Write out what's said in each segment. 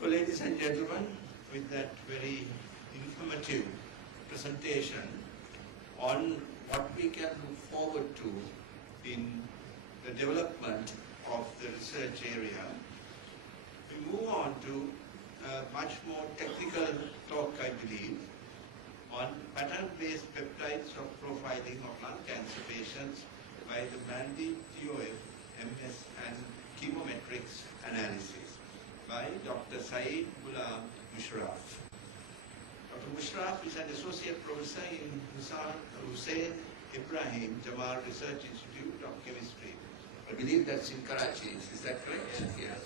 So, ladies and gentlemen, with that very informative presentation on what we can look forward to in the development of the research area, we move on to a much more technical talk, I believe, on pattern-based peptides of profiling of lung cancer patients by the Mandy TOF, MS and chemometrics analysis by Dr. Ghulam Musharraf. Dr. Musharraf is an associate professor in Hussain Ibrahim Jamal Research Institute of Chemistry. I believe that's in Karachi. Is that correct? Yes.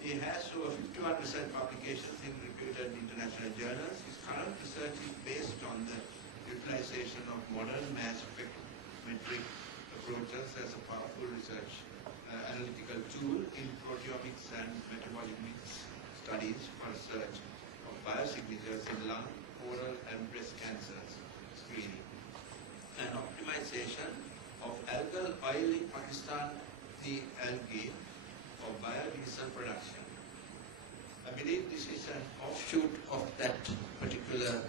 He has over 51 research publications in reputed international journals. His current research is based on the utilization of modern mass spectrometric approaches as a powerful research analytical tool in proteomics and metabolomics studies for research of biosignatures in lung, oral and breast cancers screening, and optimization of algal oil in Pakistan, the algae for biodiesel production. I believe this is an offshoot of that particular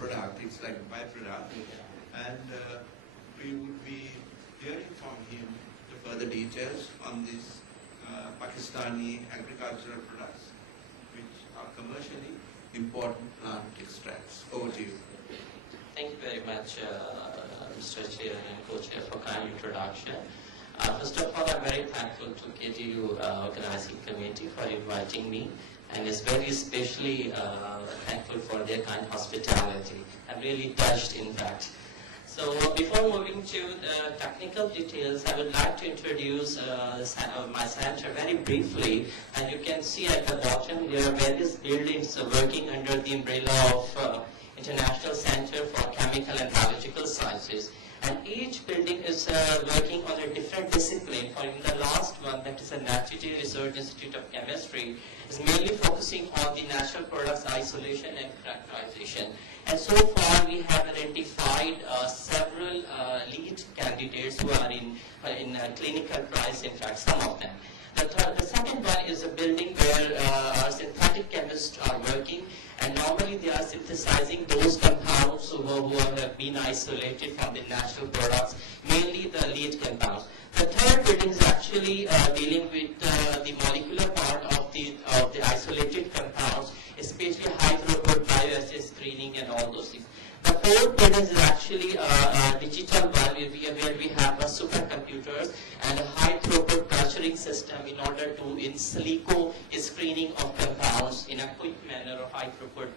product. It's like a byproduct, and we would be hearing from him the further details on these Pakistani agricultural products, which are commercially important plant extracts. Over to you. Thank you very much, Mr. Chair and Co-Chair, for kind introduction. First of all, I'm very thankful to KTU organizing committee for inviting me, and is very especially thankful for their kind hospitality. I'm really touched, in fact. So before moving to the technical details, I would like to introduce my center very briefly. And you can see at the bottom there are various buildings working under the umbrella of International Center for Chemical and Biological Sciences. And each building is working on a different discipline. For in the last one, that is the National Research Institute of Chemistry, is mainly focusing on the natural products isolation and characterization. And so far, we have identified several lead candidates who are in clinical trials, in fact, some of them. The second one is a building where our synthetic chemists are working, and normally they are synthesizing those compounds who have been isolated from the natural products, mainly the lead compounds. The third building is actually dealing with the molecular part of the isolated compounds, especially high throughput bioassay screening and all those things. The fourth building is actually a digital one where we have supercomputers and a high throughput culturing system in order to in silico screening of compounds in a quick manner or high throughput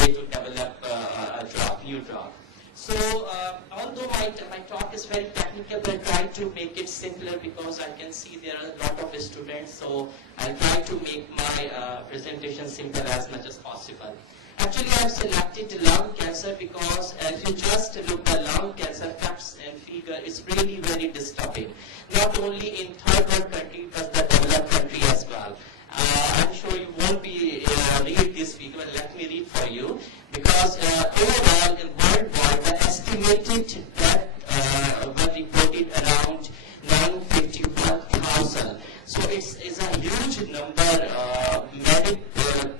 way to develop a new drug. So although my talk is very technical, I'll try to make it simpler because I can see there are a lot of students, so I'll try to make my presentation simple as much as possible. Actually, I've selected lung cancer because if you just look at lung cancer facts and figure, it's really very disturbing. Not only in third world country, but the developed country as well. I'm sure you won't be read this figure, but let me read for you. Because overall, in worldwide, the estimated death were reported around 951,000. So it's a huge number. Many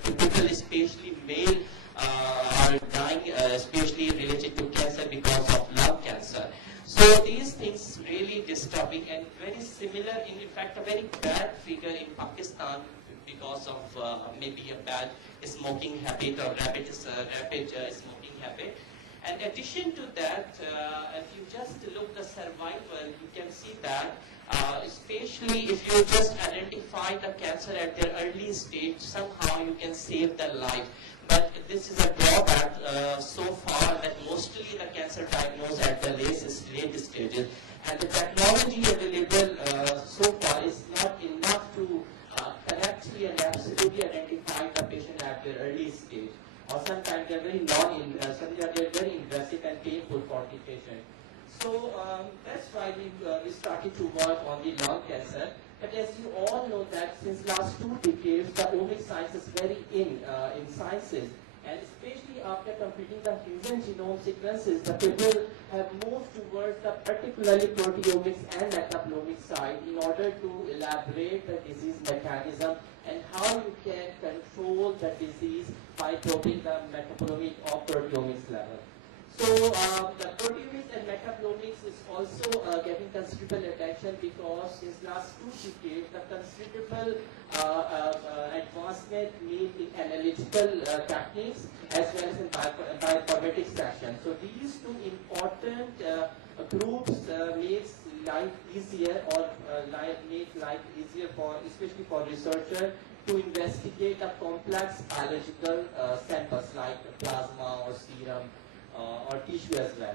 people, especially male, are dying, especially related to cancer because of lung cancer. So these things really disturbing and very similar. In fact, a very bad figure in Pakistan because of maybe a bad smoking habit or rapid smoking habit. And in addition to that, if you just look the survival, you can see that especially if you just identify the cancer at their early stage, somehow you can save their life. But this is a drawback so far that mostly the cancer diagnosed at the late stages, and the technology available so far is not enough to correctly and absolutely identify the patient at their early stage. Or sometimes they are very very invasive and painful for the patient. So that's why we started to work on the lung cancer. But as you all know that since last 2 decades, the omics science is very in sciences. And especially after completing the human genome sequences, the people have moved towards the particularly proteomics and metabolomics side in order to elaborate the disease mechanism and how you can control the disease by probing the metabolomic or proteomics level. So the proteomics and metabolomics is also getting considerable attention because since last 2 decades, the considerable advancement made in analytical techniques as well as in bioinformatics section. So these two important groups makes life easier or make life easier for, especially for researcher, to investigate a complex biological samples like plasma or serum or tissue as well.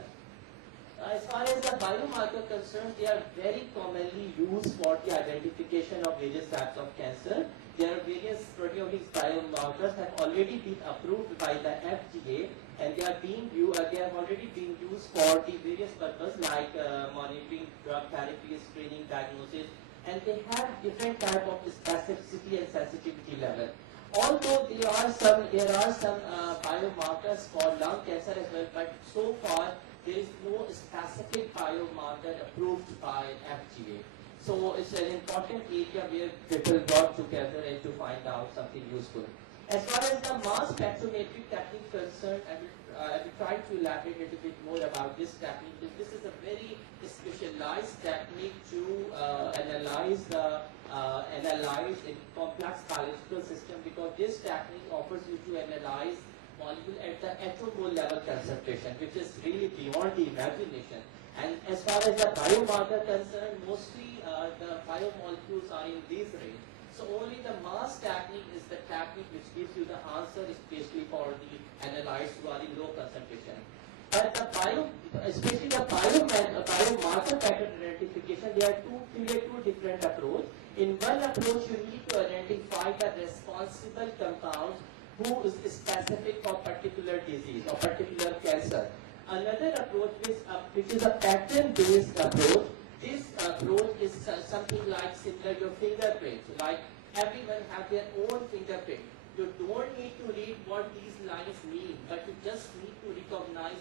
As far as the biomarker concerned, they are very commonly used for the identification of various types of cancer. There are various proteomics biomarkers have already been approved by the FDA, and they have already been used for the various purposes like monitoring drug therapy, screening, diagnosis, and they have different type of specificity and sensitivity level. Although there are some biomarkers for lung cancer as well, but so far there is no specific biomarker approved by FDA. So it's an important area where people work together and to find out something useful. As far as the mass spectrometric technique concerned, I will try to elaborate a little bit more about this technique. This is a very specialized technique to analyze a complex biological system, because this technique offers you to analyze molecule at the attomole level concentration, which is really beyond the imagination. And as far as the biomarker concerned, mostly the biomolecules are in this range. So only the mass technique is the technique which gives you the answer, especially for the analyzed who are in low concentration. But especially the biomarker pattern identification, there are two different approaches. In one approach, you need to identify the responsible compounds who is specific for particular disease or particular cancer. Another approach which is a pattern-based approach. This approach is something like similar to your fingerprint. Like everyone have their own fingerprint. You don't need to read what these lines mean, but you just need to recognize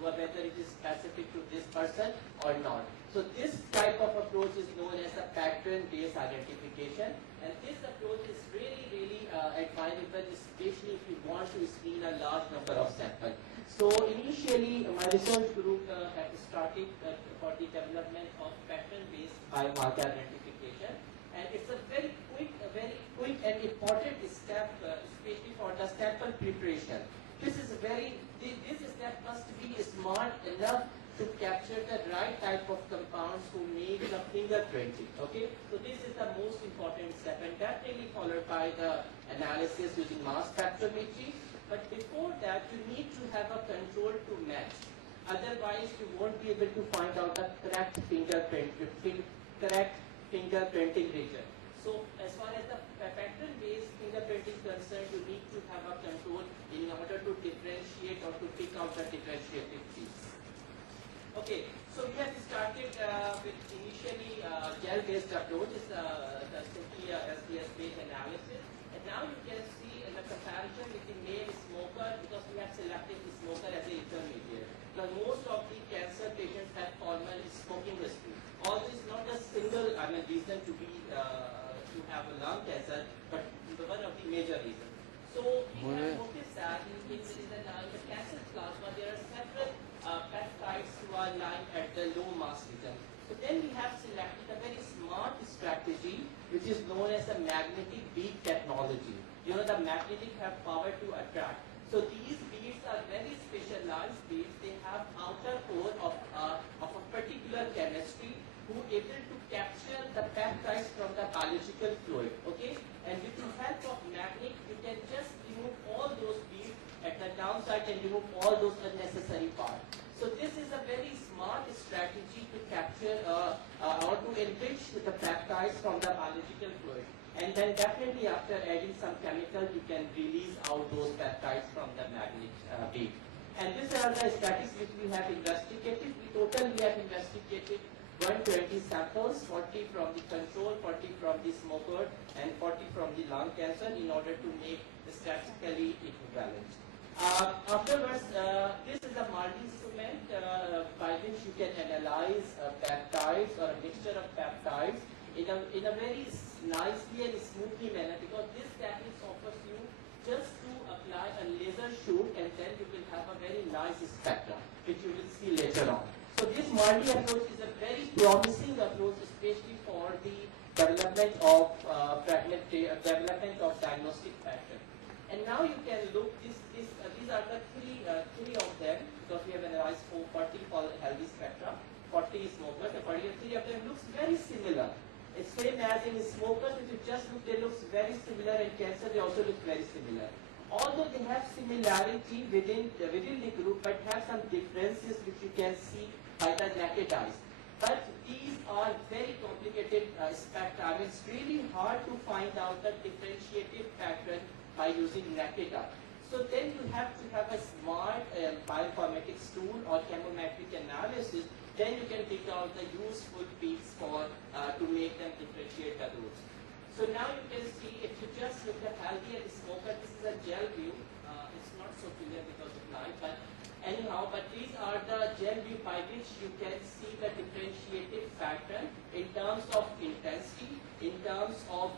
whether it is specific to this person or not. So this type of approach is known as a pattern-based identification, and this approach is really advisable, especially if you want to screen a large number of samples. So initially, my research group had started for the development of pattern-based biomarker identification, and it's a very quick and important step, especially for the sample preparation. This step must be smart enough to capture the right type of compounds to make the fingerprinting. Okay, so this is the most important step, and that really followed by the analysis using mass spectrometry. But before that, you need to have a control to match. Otherwise, you won't be able to find out the correct fingerprinting region. So, as far as the pattern-based fingerprinting concerned, you need to have a control in order to differentiate or to pick out the differentiated fields. Okay, so we have started with initially gel-based approach, the simply SDS-based analysis, and now you can see in the comparison with the male smoker, because we have selected the smoker as an intermediate. Because most of the cancer patients have common smoking history. Although it's not a single reason to be to have a lung cancer, but one of the major reasons. So we have noticed that in the cancer plasma there are several peptides who are lying at the low mass region. So then we have selected a very smart strategy, which is known as the magnetic bead technology. You know, the magnetic have power to attract. So these beads are very specialized beads. They have outer core of a particular chemistry who able to capture the peptides from the biological fluid. Okay, and with the help of magnet, you can just remove all those beads at the downside and remove all those unnecessary parts. So this is a very smart strategy to capture or to enrich the peptides from the biological fluid. And then definitely after adding some chemical, you can release out those peptides from the magnet bead. And these are the statistics which we have investigated. We have investigated 120 samples, 40 from the control, 40 from the smoker, and 40 from the lung cancer in order to make the statistically equivalent. Afterwards, this is a multi-instrument by which you can analyze peptides or a mixture of peptides in a very nicely and smoothly manner, because this technique offers you MARDI approach is a very promising approach, especially for the development of development of diagnostic pattern. And now you can look. These are the three of them, because we have analyzed 40 for healthy spectra, 40 smokers, and 43 of them looks very similar. It's same as in smokers. If you just look, they look very similar. In cancer, they also look very similar. Although they have similarity within the group, but have some differences which you can see by the naked eyes. But these are very complicated spectra. I mean, it's really hard to find out the differentiated pattern by using naked eye. So then you have to have a smart bioinformatics tool or chemometric analysis. Then you can pick out the useful peaks for to make them differentiate the groups. So now you can see, if you just look at healthy and smoker, this is a gel view. It's not so clear because of light, but anyhow, but these are the gel view by which you can see the differentiated pattern in terms of intensity, in terms of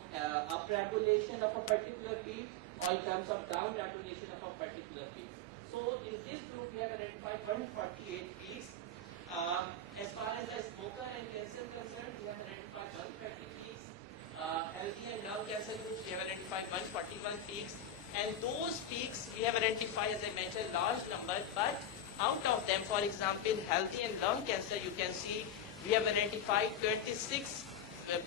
upregulation of a particular peak, or in terms of downregulation of a particular peak. So in this group, we have identified 148 peaks. As far as the smoker and cancer concerned, we have identified 120 peaks. Healthy and lung cancer groups, we have identified 141 peaks. And those peaks, we have identified, as I mentioned, large number, but out of them, for example, healthy and lung cancer, you can see we have identified 26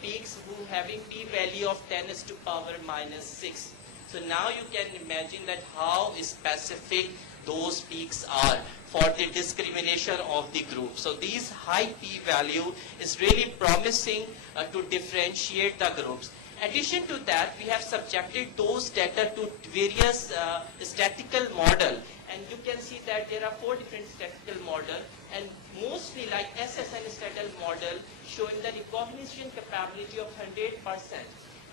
peaks who having p-value of 10 is to power minus 6. So now you can imagine that how specific those peaks are for the discrimination of the group. So these high p-value is really promising to differentiate the groups. Addition to that, we have subjected those data to various statistical model, and you can see that there are 4 different statistical models, and mostly like SSN statistical model showing the recognition capability of 100%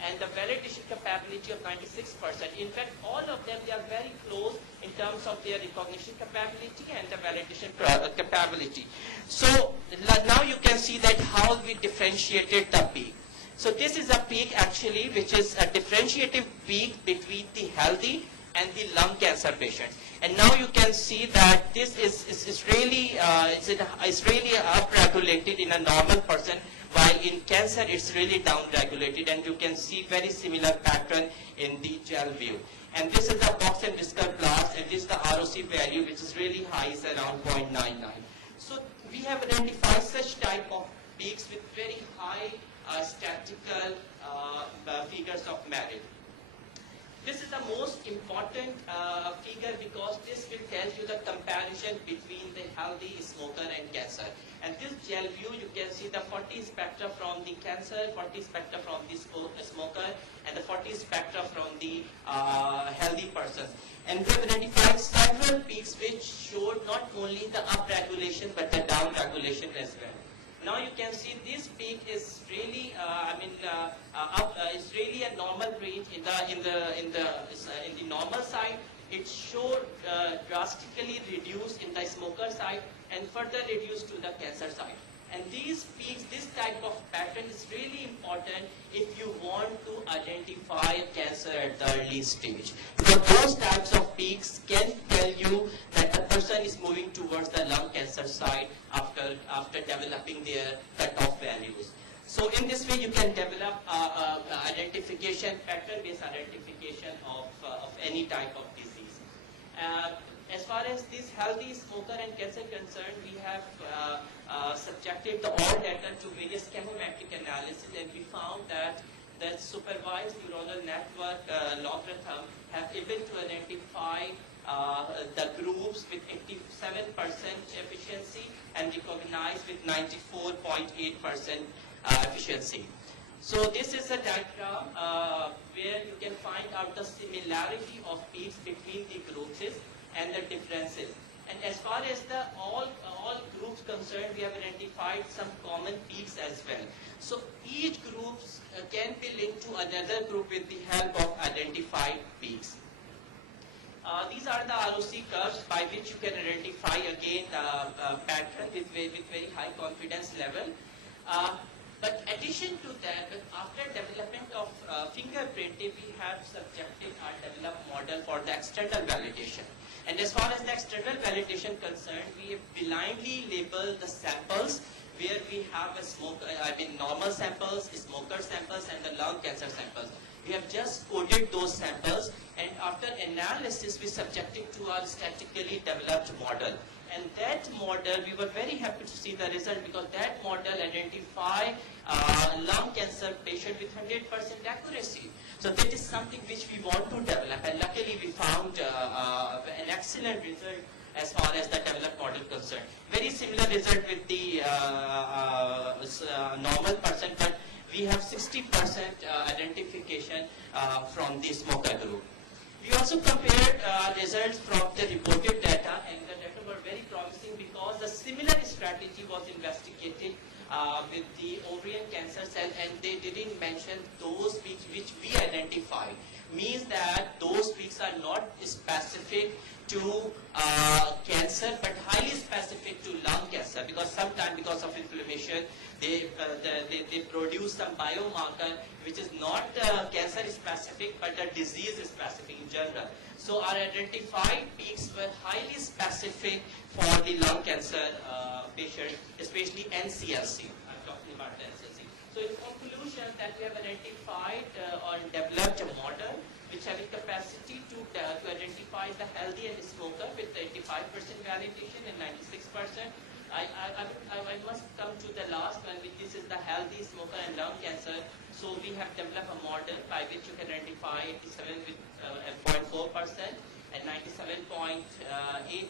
and the validation capability of 96%. In fact, all of them, they are very close in terms of their recognition capability and the validation capability. So now you can see that how we differentiated the peak. So this is a peak actually which is a differentiative peak between the healthy and the lung cancer patients. And now you can see that this is really upregulated in a normal person, while in cancer it's really downregulated, and you can see very similar pattern in the gel view. And this is the box and whisker plots, and this is the ROC value which is really high, is around 0.99. So we have identified such type of peaks with very high statistical figures of merit. This is the most important figure because this will tell you the comparison between the healthy smoker and cancer. And this gel view, you can see the 40 spectra from the cancer, 40 spectra from the smoker, and the 40 spectra from the healthy person. And we have identified several peaks which showed not only the upregulation but the downregulation as well. Now you can see this peak is really, it's really a normal range in the normal side. It showed drastically reduced in the smoker side and further reduced to the cancer side. And these peaks, this type of pattern is really important if you want to identify cancer at the early stage. Because those types of peaks can tell you that the person is moving towards the lung cancer side after developing their cutoff values. So in this way you can develop identification, pattern-based identification of any type of disease. As far as this healthy smoker and cancer concerned, we have subjected all data to various chemometric analysis, and we found that the supervised neuronal network logarithm have able to identify the groups with 87% efficiency and recognized with 94.8% efficiency. So this is a diagram where you can find out the similarity of peaks between the groups and the differences. And as far as the all groups concerned, we have identified some common peaks as well. So each group can be linked to another group with the help of identified peaks. These are the ROC curves by which you can identify again the pattern with very high confidence level. But addition to that, after development of fingerprinting, we have subjected our developed model for the external validation. And as far as the external validation concerned, we have blindly labeled the samples where we have normal samples, smoker samples, and the lung cancer samples. We have just coded those samples, and after analysis, we subjected to our statically developed model. And that model, we were very happy to see the result, because that model identified lung cancer patient with 100% accuracy. So that is something which we want to develop, and luckily we found an excellent result as far as the developed model concerned. Very similar result with the normal person, but we have 60% identification from the smoker group. We also compared results from the reported data, and the data were very promising because a similar strategy was investigated with the ovarian cancer cell, and they didn't mention those peaks which we identified. Means that those peaks are not specific to cancer, but highly specific to lung cancer, because sometimes because of inflammation, they produce some biomarker which is not cancer specific, but a disease specific in general. So our identified peaks were highly specific for the lung cancer patient, especially NCLC. I'm talking about NCLC. So in conclusion, that we have identified or developed a model which has the capacity to identify the healthy and smoker with 85% validation and 96%. I must come to the last one, which is the healthy smoker and lung cancer. So we have developed a model by which you can identify 87 with 0.4% and 97.8%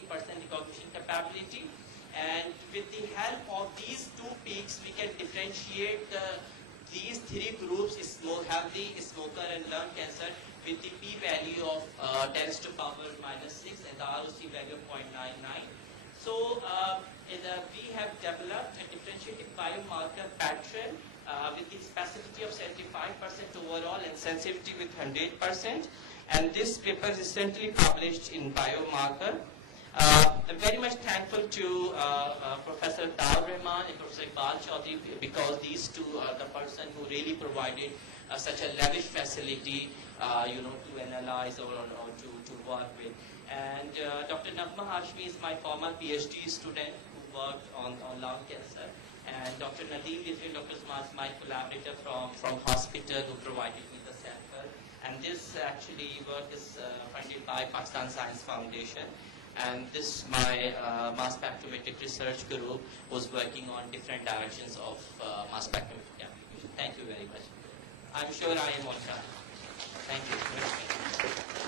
recognition capability. And with the help of these two peaks, we can differentiate these three groups, healthy smoker and lung cancer, with the p-value of 10 to power -6 and the ROC value of 0.99. So we have developed a differentiated biomarker pattern with the specificity of 75% overall and sensitivity with 100%. And this paper is recently published in Biomarker. I'm very much thankful to Professor Taur Rahman and Professor Iqbal Chaudhry, because these two are the person who really provided such a lavish facility, to analyze or to work with. And Dr. Nagma Hashmi is my former PhD student who worked on lung cancer. And Dr. Nadeem Bidri, Dr. Smas, my collaborator from hospital, who provided me the sample. And this actually work is funded by Pakistan Science Foundation. And this my mass spectrometric research group was working on different directions of mass spectrometric application. Thank you very much. I'm sure I am on time. Thank you.